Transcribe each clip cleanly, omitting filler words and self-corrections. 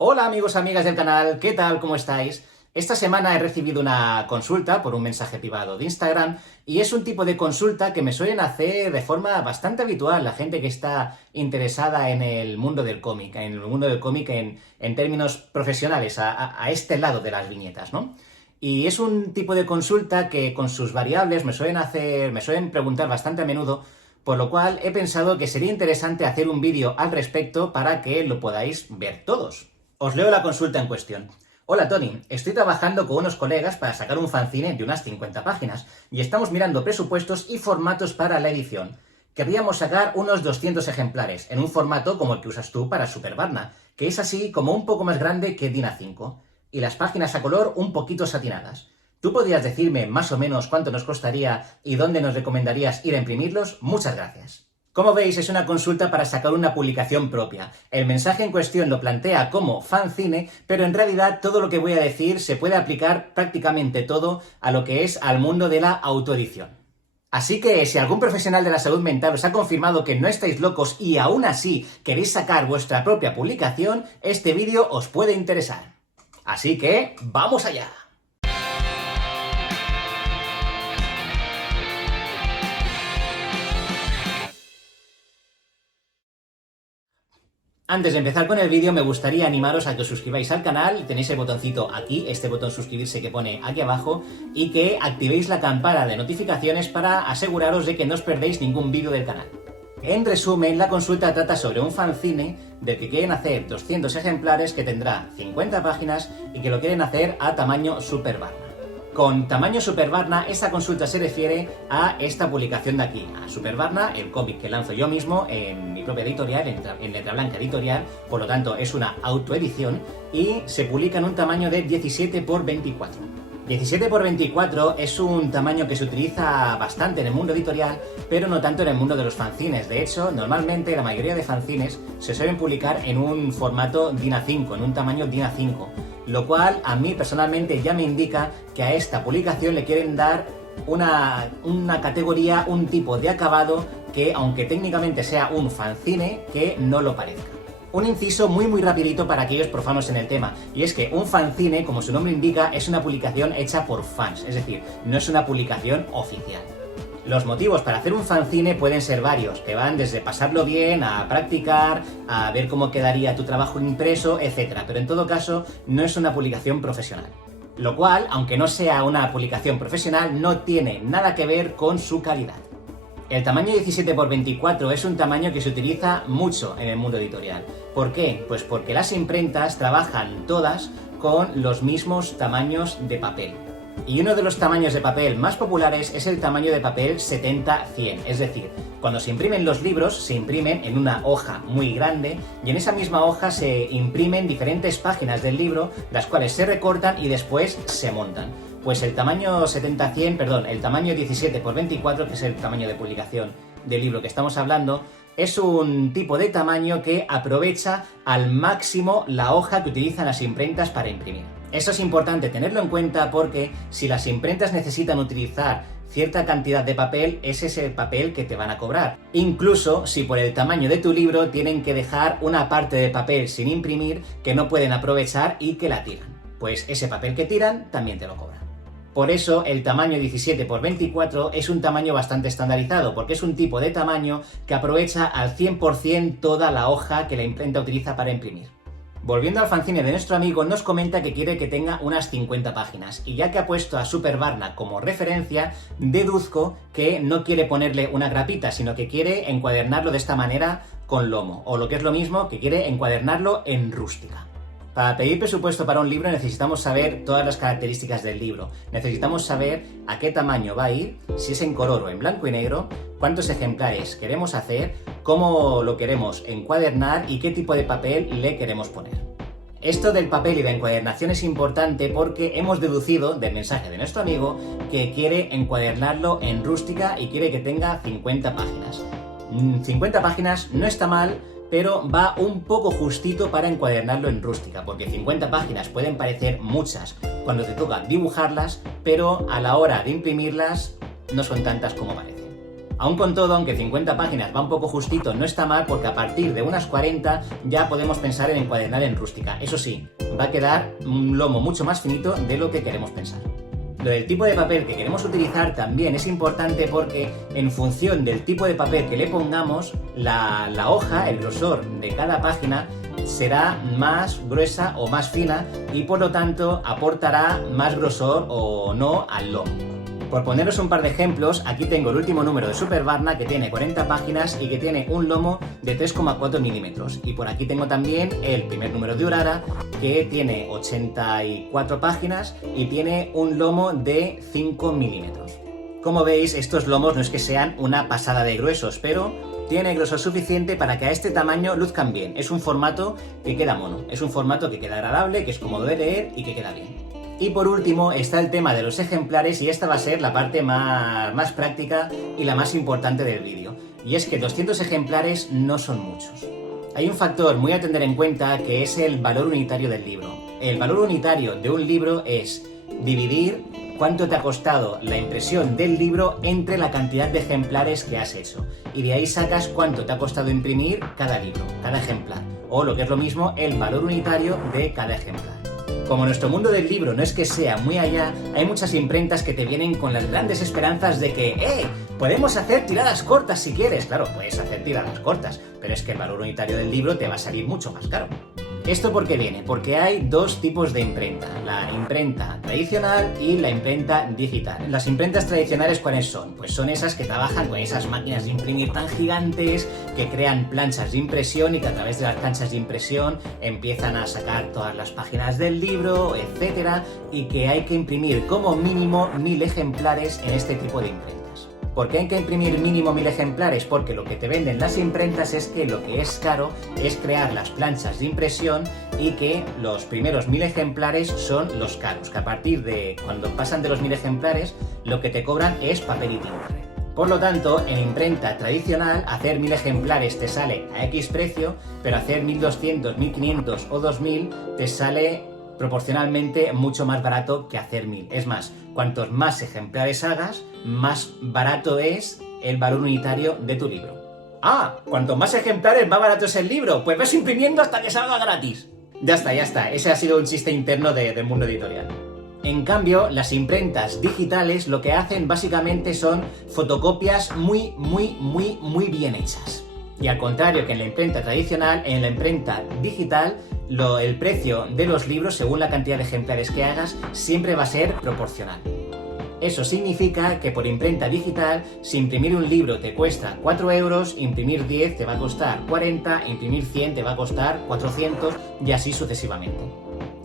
Hola amigos, amigas del canal, ¿qué tal? ¿Cómo estáis? Esta semana he recibido una consulta por un mensaje privado de Instagram y es un tipo de consulta que me suelen hacer de forma bastante habitual la gente que está interesada en el mundo del cómic, en términos profesionales, a este lado de las viñetas, ¿no? Y es un tipo de consulta que con sus variables me suelen preguntar bastante a menudo, por lo cual he pensado que sería interesante hacer un vídeo al respecto para que lo podáis ver todos. Os leo la consulta en cuestión. Hola Tony, estoy trabajando con unos colegas para sacar un fanzine de unas 50 páginas y estamos mirando presupuestos y formatos para la edición. Querríamos sacar unos 200 ejemplares, en un formato como el que usas tú para Super Barna, que es así como un poco más grande que DIN A5, y las páginas a color un poquito satinadas. ¿Tú podrías decirme más o menos cuánto nos costaría y dónde nos recomendarías ir a imprimirlos? Muchas gracias. Como veis, es una consulta para sacar una publicación propia. El mensaje en cuestión lo plantea como fanzine, pero en realidad todo lo que voy a decir se puede aplicar prácticamente todo a lo que es al mundo de la autoedición. Así que si algún profesional de la salud mental os ha confirmado que no estáis locos y aún así queréis sacar vuestra propia publicación, este vídeo os puede interesar. Así que, ¡vamos allá! Antes de empezar con el vídeo, me gustaría animaros a que os suscribáis al canal, tenéis el botoncito aquí, este botón suscribirse que pone aquí abajo, y que activéis la campana de notificaciones para aseguraros de que no os perdéis ningún vídeo del canal. En resumen, la consulta trata sobre un fanzine del que quieren hacer 200 ejemplares, que tendrá 50 páginas y que lo quieren hacer a tamaño Super Barna. Con tamaño Super Barna, esta consulta se refiere a esta publicación de aquí, a Super Barna, el cómic que lanzo yo mismo en mi propia editorial, en Letra Blanca Editorial, por lo tanto es una autoedición y se publica en un tamaño de 17 x 24. 17 x 24 es un tamaño que se utiliza bastante en el mundo editorial, pero no tanto en el mundo de los fanzines. De hecho, normalmente la mayoría de fanzines se suelen publicar en un formato DIN A5, en un tamaño DIN A5, lo cual a mí personalmente ya me indica que a esta publicación le quieren dar una categoría, un tipo de acabado que, aunque técnicamente sea un fanzine, que no lo parezca. Un inciso muy rapidito para aquellos profanos en el tema, y es que un fanzine, como su nombre indica, es una publicación hecha por fans, es decir, no es una publicación oficial. Los motivos para hacer un fanzine pueden ser varios, que van desde pasarlo bien, a practicar, a ver cómo quedaría tu trabajo impreso, etc. Pero en todo caso, no es una publicación profesional. Lo cual, aunque no sea una publicación profesional, no tiene nada que ver con su calidad. El tamaño 17 x 24 es un tamaño que se utiliza mucho en el mundo editorial. ¿Por qué? Pues porque las imprentas trabajan todas con los mismos tamaños de papel. Y uno de los tamaños de papel más populares es el tamaño de papel 70-100, es decir, cuando se imprimen los libros, se imprimen en una hoja muy grande y en esa misma hoja se imprimen diferentes páginas del libro, las cuales se recortan y después se montan. Pues el tamaño el tamaño 17 x 24, que es el tamaño de publicación del libro que estamos hablando, es un tipo de tamaño que aprovecha al máximo la hoja que utilizan las imprentas para imprimir. Eso es importante tenerlo en cuenta porque si las imprentas necesitan utilizar cierta cantidad de papel, ese es el papel que te van a cobrar. Incluso si por el tamaño de tu libro tienen que dejar una parte de papel sin imprimir que no pueden aprovechar y que la tiran. Pues ese papel que tiran también te lo cobran. Por eso el tamaño 17 x 24 es un tamaño bastante estandarizado, porque es un tipo de tamaño que aprovecha al 100% toda la hoja que la imprenta utiliza para imprimir. Volviendo al fanzine de nuestro amigo, nos comenta que quiere que tenga unas 50 páginas, y ya que ha puesto a Super Barna como referencia, deduzco que no quiere ponerle una grapita, sino que quiere encuadernarlo de esta manera con lomo, o lo que es lo mismo, que quiere encuadernarlo en rústica. Para pedir presupuesto para un libro necesitamos saber todas las características del libro. Necesitamos saber a qué tamaño va a ir, si es en color o en blanco y negro, cuántos ejemplares queremos hacer, cómo lo queremos encuadernar y qué tipo de papel le queremos poner. Esto del papel y la encuadernación es importante porque hemos deducido del mensaje de nuestro amigo que quiere encuadernarlo en rústica y quiere que tenga 50 páginas. 50 páginas no está mal, pero va un poco justito para encuadernarlo en rústica, porque 50 páginas pueden parecer muchas cuando te toca dibujarlas, pero a la hora de imprimirlas no son tantas como parecen. Aún con todo, aunque 50 páginas va un poco justito, no está mal porque a partir de unas 40 ya podemos pensar en encuadernar en rústica. Eso sí, va a quedar un lomo mucho más finito de lo que queremos pensar. Lo del tipo de papel que queremos utilizar también es importante porque en función del tipo de papel que le pongamos, la hoja, el grosor de cada página será más gruesa o más fina y por lo tanto aportará más grosor o no al lomo. Por poneros un par de ejemplos, aquí tengo el último número de Super Barna que tiene 40 páginas y que tiene un lomo de 3,4 milímetros. Y por aquí tengo también el primer número de Urara que tiene 84 páginas y tiene un lomo de 5 milímetros. Como veis, estos lomos no es que sean una pasada de gruesos, pero tiene grosor suficiente para que a este tamaño luzcan bien. Es un formato que queda mono, es un formato que queda agradable, que es cómodo de leer y que queda bien. Y por último está el tema de los ejemplares y esta va a ser la parte más práctica y la más importante del vídeo. Y es que 200 ejemplares no son muchos. Hay un factor muy a tener en cuenta que es el valor unitario del libro. El valor unitario de un libro es dividir cuánto te ha costado la impresión del libro entre la cantidad de ejemplares que has hecho. Y de ahí sacas cuánto te ha costado imprimir cada libro, cada ejemplar. O lo que es lo mismo, el valor unitario de cada ejemplar. Como nuestro mundo del libro no es que sea muy allá, hay muchas imprentas que te vienen con las grandes esperanzas de que podemos hacer tiradas cortas si quieres. Claro, puedes hacer tiradas cortas, pero es que el valor unitario del libro te va a salir mucho más caro. ¿Esto por qué viene? Porque hay dos tipos de imprenta, la imprenta tradicional y la imprenta digital. Las imprentas tradicionales, ¿cuáles son? Pues son esas que trabajan con esas máquinas de imprimir tan gigantes, que crean planchas de impresión y que a través de las planchas de impresión empiezan a sacar todas las páginas del libro, etcétera, y que hay que imprimir como mínimo 1000 ejemplares en este tipo de imprentas. ¿Por qué hay que imprimir mínimo 1000 ejemplares? Porque lo que te venden las imprentas es que lo que es caro es crear las planchas de impresión y que los primeros 1000 ejemplares son los caros, que a partir de cuando pasan de los 1000 ejemplares lo que te cobran es papel y tinta. Por lo tanto, en imprenta tradicional, hacer 1000 ejemplares te sale a X precio, pero hacer 1200, 1500 o 2000 te sale proporcionalmente mucho más barato que hacer 1000. Es más, cuantos más ejemplares hagas, más barato es el valor unitario de tu libro. ¡Ah! Cuanto más ejemplares, más barato es el libro. Pues vas imprimiendo hasta que salga gratis. Ya está. Ese ha sido un chiste interno del mundo editorial. En cambio, las imprentas digitales lo que hacen básicamente son fotocopias muy bien hechas. Y al contrario que en la imprenta tradicional, en la imprenta digital, el precio de los libros, según la cantidad de ejemplares que hagas, siempre va a ser proporcional. Eso significa que por imprenta digital, si imprimir un libro te cuesta 4 euros, imprimir 10 te va a costar 40, imprimir 100 te va a costar 400 y así sucesivamente.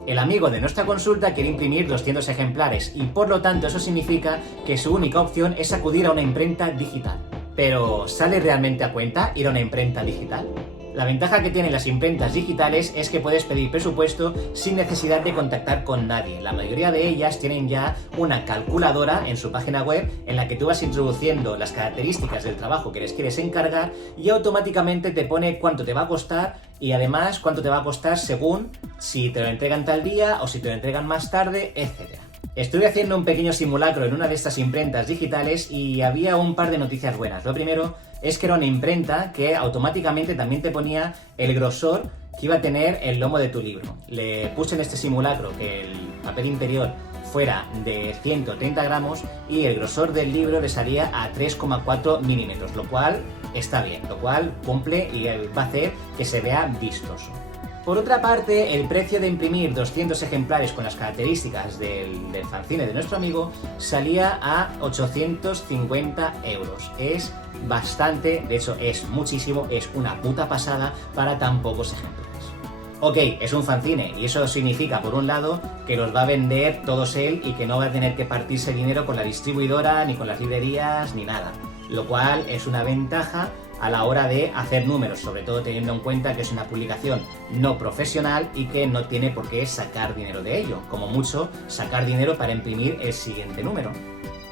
El amigo de nuestra consulta quiere imprimir 200 ejemplares y por lo tanto eso significa que su única opción es acudir a una imprenta digital. Pero, ¿sale realmente a cuenta ir a una imprenta digital? La ventaja que tienen las imprentas digitales es que puedes pedir presupuesto sin necesidad de contactar con nadie. La mayoría de ellas tienen ya una calculadora en su página web en la que tú vas introduciendo las características del trabajo que les quieres encargar y automáticamente te pone cuánto te va a costar y además cuánto te va a costar según si te lo entregan tal día o si te lo entregan más tarde, etc. Estuve haciendo un pequeño simulacro en una de estas imprentas digitales y había un par de noticias buenas. Lo primero es que era una imprenta que automáticamente también te ponía el grosor que iba a tener el lomo de tu libro. Le puse en este simulacro que el papel interior fuera de 130 gramos y el grosor del libro le salía a 3,4 milímetros, lo cual está bien, lo cual cumple y va a hacer que se vea vistoso. Por otra parte, el precio de imprimir 200 ejemplares con las características del fanzine de nuestro amigo salía a 850 euros. Es bastante, de hecho es muchísimo, es una puta pasada para tan pocos ejemplares. Ok, es un fanzine y eso significa, por un lado, que los va a vender todos él y que no va a tener que partirse dinero con la distribuidora, ni con las librerías, ni nada. Lo cual es una ventaja a la hora de hacer números, sobre todo teniendo en cuenta que es una publicación no profesional y que no tiene por qué sacar dinero de ello, como mucho sacar dinero para imprimir el siguiente número.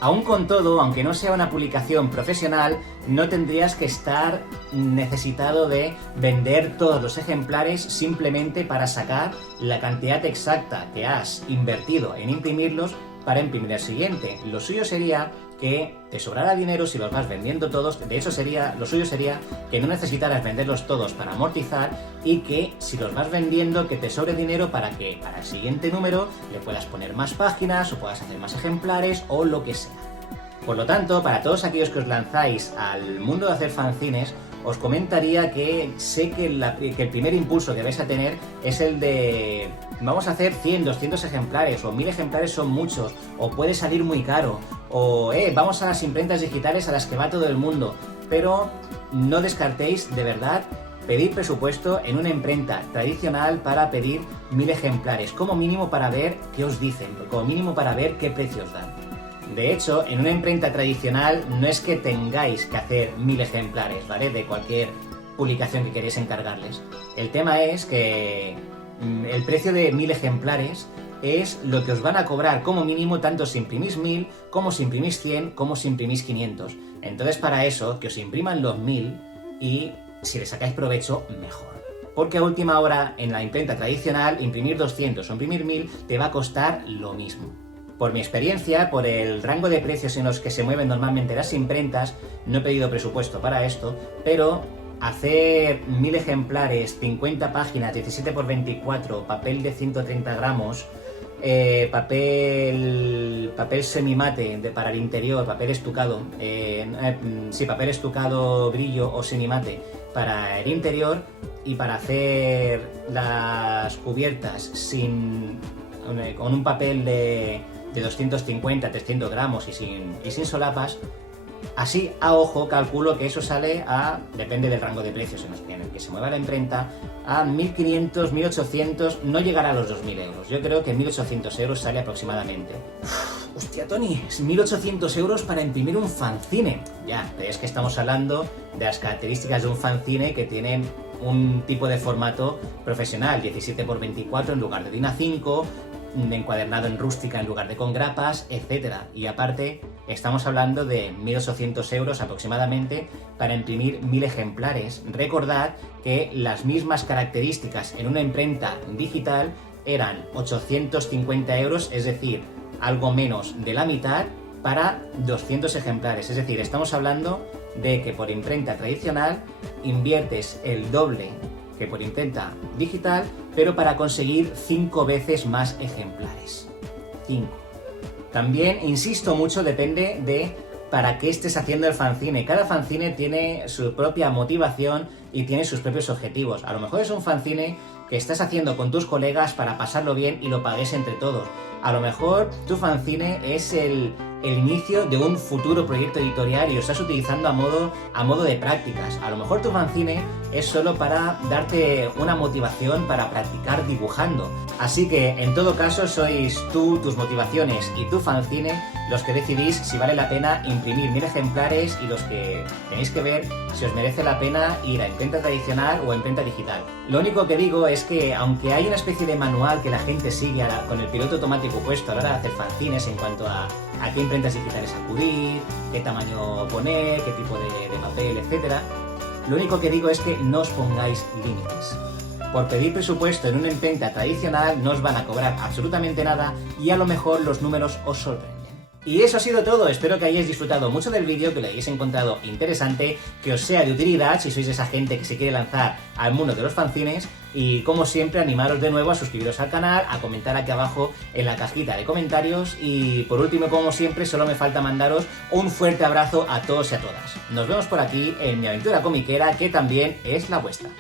Aún con todo, aunque no sea una publicación profesional, no tendrías que estar necesitado de vender todos los ejemplares simplemente para sacar la cantidad exacta que has invertido en imprimirlos para imprimir el siguiente. Lo suyo sería que te sobrara dinero si los vas vendiendo todos. De hecho, lo suyo sería que no necesitaras venderlos todos para amortizar y que si los vas vendiendo, que te sobre dinero para que para el siguiente número le puedas poner más páginas o puedas hacer más ejemplares o lo que sea. Por lo tanto, para todos aquellos que os lanzáis al mundo de hacer fanzines, os comentaría que sé que el primer impulso que vais a tener es el de vamos a hacer 100, 200 ejemplares, o 1000 ejemplares son muchos, o puede salir muy caro, o vamos a las imprentas digitales a las que va todo el mundo. Pero no descartéis, de verdad, pedir presupuesto en una imprenta tradicional para pedir 1000 ejemplares, como mínimo para ver qué os dicen, como mínimo para ver qué precios dan. De hecho, en una imprenta tradicional no es que tengáis que hacer 1000 ejemplares, ¿vale? De cualquier publicación que queréis encargarles. El tema es que el precio de 1000 ejemplares es lo que os van a cobrar como mínimo tanto si imprimís 1000, como si imprimís 100, como si imprimís 500. Entonces, para eso, que os impriman los 1000 y si le sacáis provecho, mejor. Porque a última hora, en la imprenta tradicional, imprimir 200 o imprimir 1000 te va a costar lo mismo. Por mi experiencia, por el rango de precios en los que se mueven normalmente las imprentas, no he pedido presupuesto para esto, pero hacer 1000 ejemplares, 50 páginas, 17×24, papel de 130 gramos, papel semimate para el interior, papel estucado, papel estucado brillo o semimate para el interior, y para hacer las cubiertas con un papel de 250, 300 gramos y sin solapas, así a ojo calculo que eso sale depende del rango de precios en el que se mueva la imprenta, a 1.500, 1.800, no llegará a los 2.000 euros. Yo creo que 1.800 euros sale aproximadamente. Hostia, Tony, es 1.800 euros para imprimir un fanzine. Ya, pero es que estamos hablando de las características de un fanzine que tienen un tipo de formato profesional, 17×24 en lugar de DIN A5, encuadernado en rústica en lugar de con grapas, etc. Y aparte, estamos hablando de 1.800 euros aproximadamente para imprimir 1000 ejemplares. Recordad que las mismas características en una imprenta digital eran 850 euros, es decir, algo menos de la mitad para 200 ejemplares. Es decir, estamos hablando de que por imprenta tradicional inviertes el doble que por imprenta digital, pero para conseguir 5 veces más ejemplares. 5. También, insisto mucho, depende de para qué estés haciendo el fanzine. Cada fanzine tiene su propia motivación y tiene sus propios objetivos. A lo mejor es un fanzine que estás haciendo con tus colegas para pasarlo bien y lo paguéis entre todos. A lo mejor tu fanzine es el inicio de un futuro proyecto editorial y lo estás utilizando a modo de prácticas. A lo mejor tu fanzine es solo para darte una motivación para practicar dibujando. Así que, en todo caso, sois tú, tus motivaciones y tu fanzine los que decidís si vale la pena imprimir 1000 ejemplares y los que tenéis que ver si os merece la pena ir a imprenta tradicional o a imprenta digital. Lo único que digo es que, aunque hay una especie de manual que la gente sigue con el piloto automático puesto a la hora de hacer fanzines en cuanto a qué imprentas digitales acudir, qué tamaño poner, qué tipo de papel, etc. Lo único que digo es que no os pongáis límites. Por pedir presupuesto en una imprenta tradicional no os van a cobrar absolutamente nada y a lo mejor los números os sorprenden. Y eso ha sido todo, espero que hayáis disfrutado mucho del vídeo, que lo hayáis encontrado interesante, que os sea de utilidad si sois esa gente que se quiere lanzar al mundo de los fanzines, y como siempre animaros de nuevo a suscribiros al canal, a comentar aquí abajo en la cajita de comentarios, y por último, como siempre, solo me falta mandaros un fuerte abrazo a todos y a todas. Nos vemos por aquí en mi aventura comiquera, que también es la vuestra.